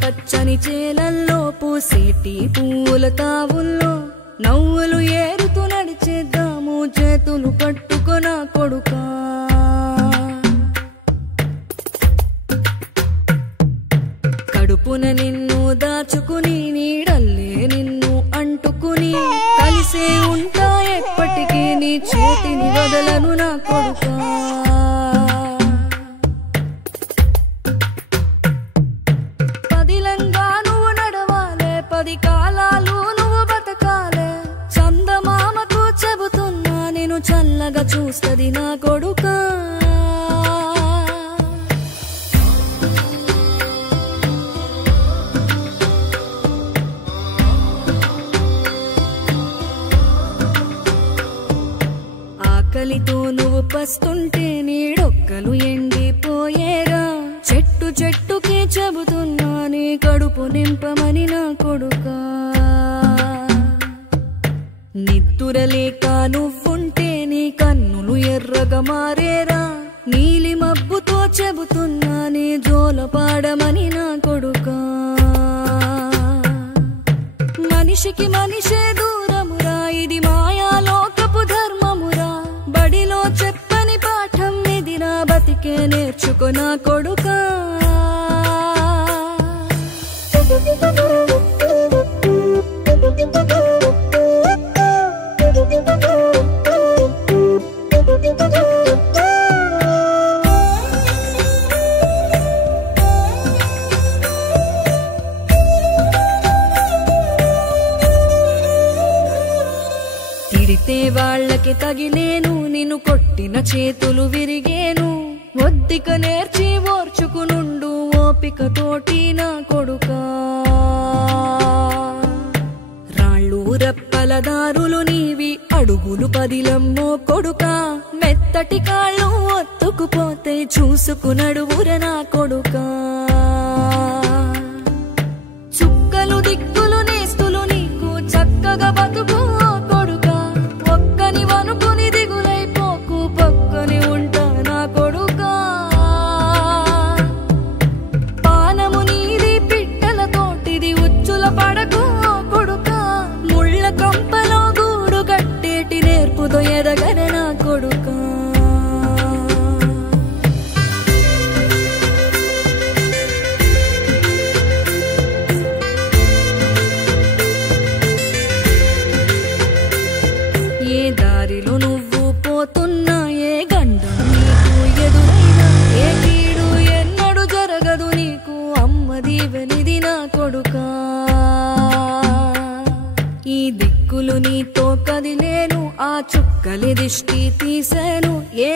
పచ్చని చేలల్లో పూసేటి పూల తావుల్లో నవ్వులు ఏరుతూ నడిచేద్దాము చేతులు పట్టుకొన కొడుకా కడుపున నిన్ను దాచుకుని నీడల్లే నిన్ను అంటుకుని కలిసే ఉంటా ఎప్పటికీ నీ చేతిని వదలను నా కొడుకా పదిలంగా నువ్వు నడవాలే 10 కాలాలు నువ్వు బతకాలే చందమామకు చెబుతున్నా నేను చల్లగా చూస్తది నా కొడుకా ఆకలితో నువ్వు పస్తుంటే నీడొక్కలు ఎండిపోయేరా చెట్టు చెట్టుకే చెబుతున్నా నీ కడుపు నింపమని నా కొడుకా నిద్దురలేక నువ్వుంటే నీ కన్నులు ఎర్రగా మారేరా నీలి మబ్బుతో చెబుతున్నా నీ జోల పాడమని నా కొడుకా మనిషికి మనిషే దూరమురా ఇది మాయాలోకపు ధర్మమురా బడిలో చెప్పని పాఠం ఇదిరా బతికే నేర్చుకో నా కొడుకా తిడితే వాళ్ళకి తగిలేను నిన్ను కొట్టిన చేతులు విరిగేను ఒద్దిక నేర్చి ఓర్చుకునుండు ఓపిక తోటి నా కొడుకా రాళ్ళు రప్పల దారులు నీవి అడుగులు పదిలమ్మో కొడుకా మెత్తటి కాళ్ళు ఒత్తుకుపోతే చూసుకునడువుర నా కొడుకా చుక్కలు దిక్కులు నేస్తులు నీకు చక్కగా బతుకు కొడుకా ఒక్కని వనుకుని దిగులైపోకు పక్కని ఉంటా నా కొడుకా పానము నీది పిట్టల తోటిది ఉచ్చుల పడకు కొడుకా ముళ్ళ కంపలో గూడు కట్టేటి నేర్పుతో ఎదగన నా కొడుకా ఏ దారిలో నువ్వు పోతున్నా ఏ గండం నీకు ఎదురైనా ఏ కీడు ఎన్నడు జరగదు నీకు అమ్మ దీవెనిది నా కొడుకా ఈ దిక్కులు నీతో కదిలేను ఆ చుక్కలి దిష్టి తీసాను ఏ